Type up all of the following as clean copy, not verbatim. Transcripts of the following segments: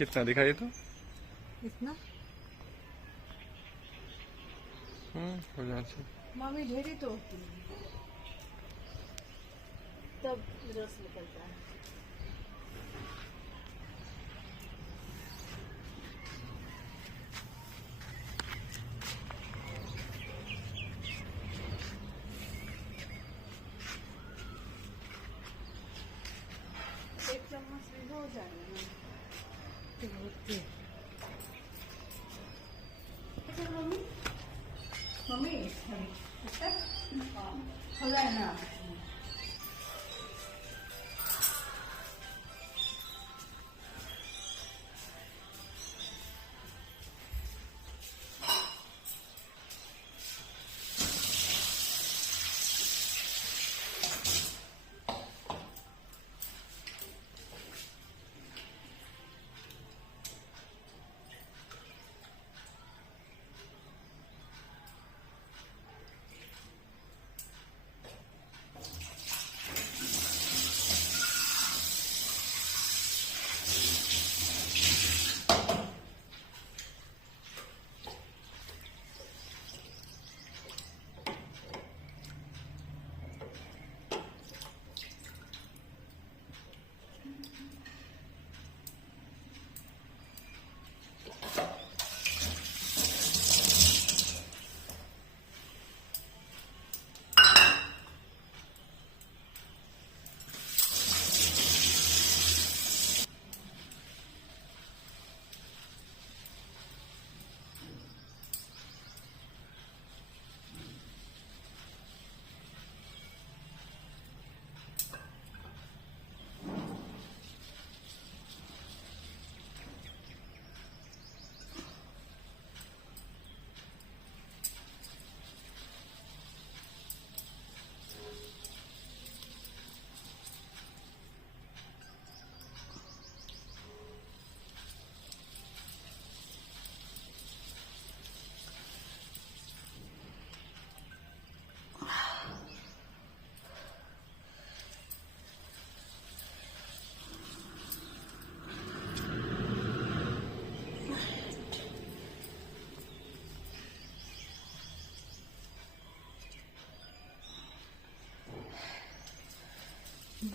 कितना दिखाई तो इतना हो जाए मामी ढेरी तो होती है तब रस निकलता है। एक चम्मच भी हो जाएगा मम्मी मम्मी हो जाए ना।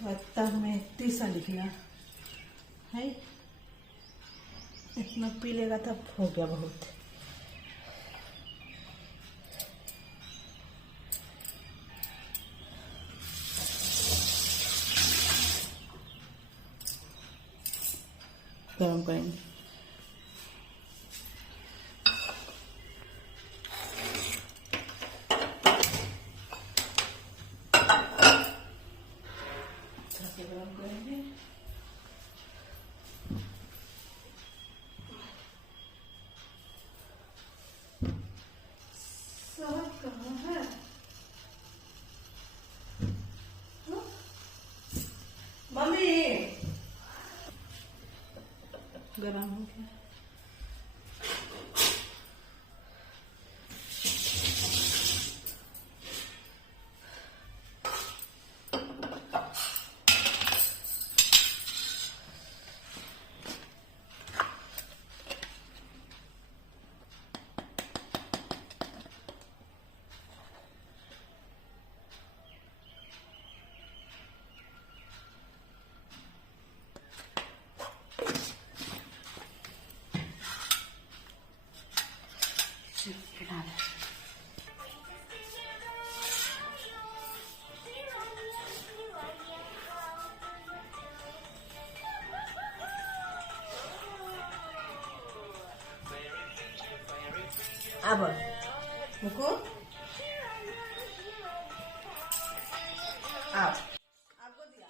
भत्ता में इतनी सा लिखना है, इतना पी लेगा तब हो गया बहुत। गरम करेंगे। गरम करेंगे। सब कहाँ है? मम्मी गरम हो गया। अब मुको आप आपको दिया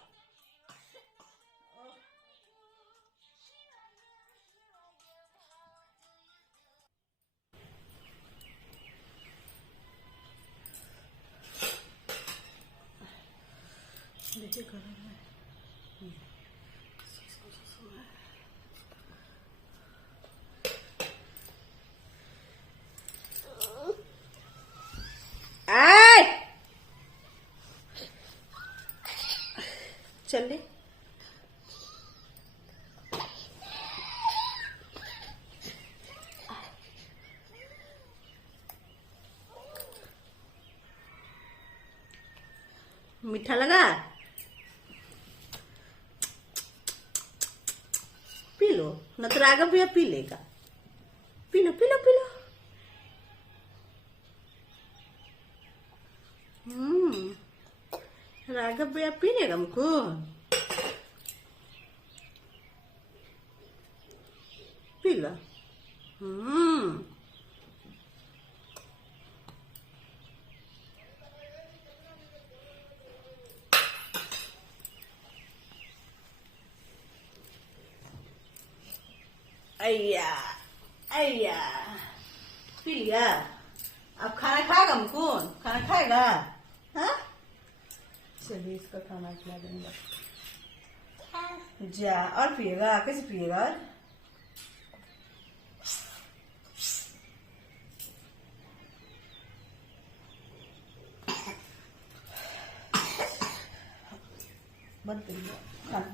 देखिए गरम है। चल ले मीठा लगा? पी लो, न तो राघव भैया पी लेगा। P low P low P low. Raghav भैया पी लेगा हमको। P low. अय्या अय्या, पी लिया। अब खाना खाएगा हमको? खाना खाएगा? हाँ, चलिए इसका खाना खिला देंगे। जा, और पिएगा? कैसे पिएगा? और बंद करिए खाना।